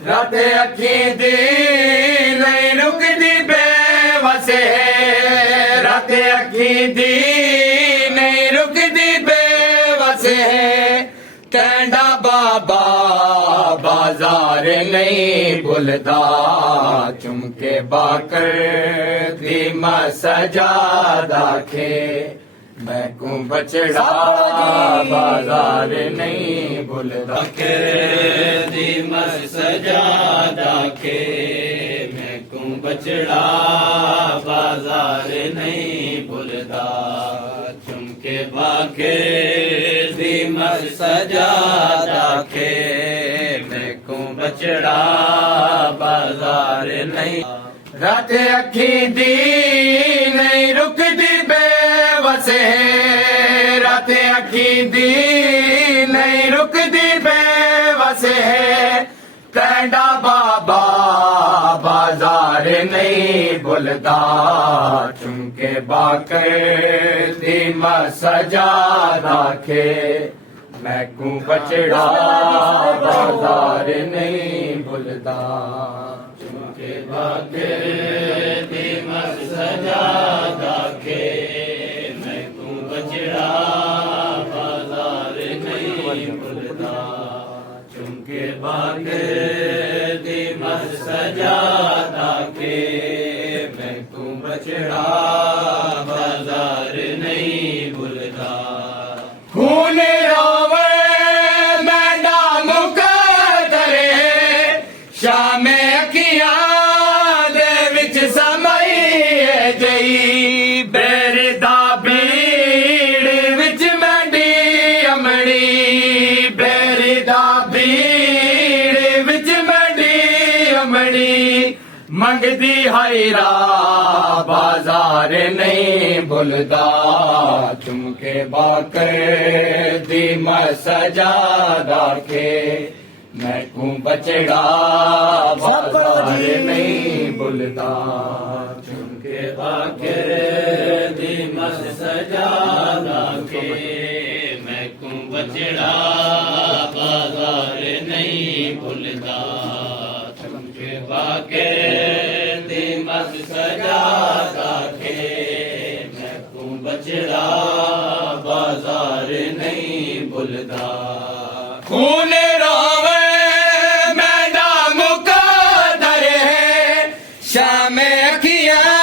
रात अखी दी नहीं रुकदी बेवसे, रात अखी दी नहीं रुकदी बेवसे। कहंदा बाबा बाजार नहीं भुलदा, चुमके बाकर दी सजादा खे। मैं को बचड़ा बाजार नहीं भुलदा के दी सजादा खे। मैं को बचड़ा बाजार नहीं भुलदा, चुमके बाके दी सजादा खे। मैं को बचड़ा बाजार नहीं। रात अखी दी नहीं रुकदी बेवसे, रात अखी दी नहीं रुकदी बेवसे। कहंदा बाबा बाजार नहीं भुलदा, चुमके बाकर दी सजादा खे। मैं को बचड़ा बाजार नहीं भुलदा, चुमके बाके दी सजादा खे। मैं को बचड़ा बाजार नहीं भुलदा, चुमके बाके दी सजादा खे। मैं को बचड़ा बाजार नहीं भुलदा। खून रोवे मैंडा मुकदरे, शाम अखियां दे विच समाई जई। बेरदा भीड़ विच मैंडी अमड़ी, बेरदा भीड़ विच मैंडी अमड़ी। मंगदी हैरा बाजार नहीं भुलदा, चुमके बाकर दी सजादा खे। मैं को बचड़ा बाजार नहीं भुलदा, चुमके बाके दी सजादा खे। मैं को बचड़ा बाजार नहीं भुलदा, चुमके बाके दी सजादा खे। मैं को बचड़ा बाजार नहीं भुलदा। खून रोवे मैंडा मुकदरे, शाम अखियां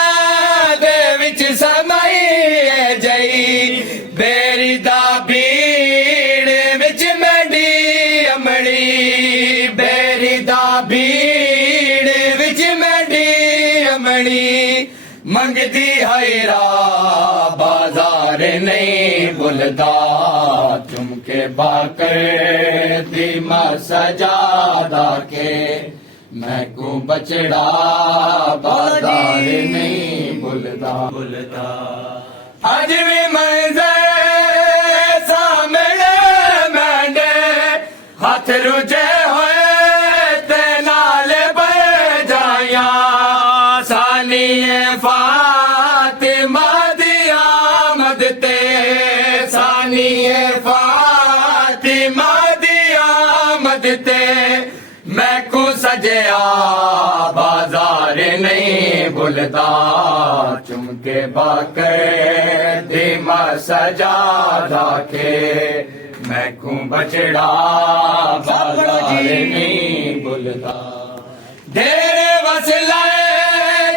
दे विच समाई जई। बेरदा भीड़ विच मैंडी अमड़ी, बेरदा भीड़ विच मैंडी अमड़ी। मंगदी हैरा बाजार नहीं भुलदा, चुमके बाकर दी सजादा के। मैं को बचड़ा बाजार नहीं भुलदा भुलदा। अज भी मंजर सामने मैंने हाथ रुझे होए ते नाल बह जाया। सानिए फातिमा दी आमद ते, सानिए फातिमा दी आमद ते। मैं को सजया बाजार नहीं भुलदा, चुमके बाकर दी सजादा खे। मैं को बचड़ा बाजार नहीं भुलदा। ढेर वसला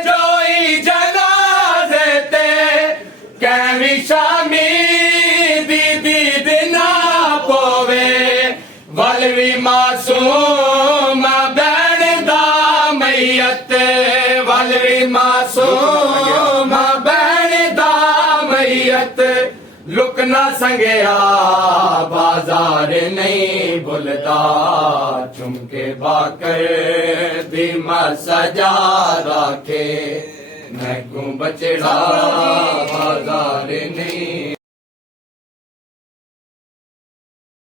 जोई जनाजे ते, कैवी शामी दीदी दिना पोवे। वलवी मासूम बैन दा मैयत, वलवी मासूम बैन दा मैयत। लुक ना संगया बाजार नहीं भुलदा, चुमके बाकर दी सजादा खे। मैं को बचड़ा बाजार नहीं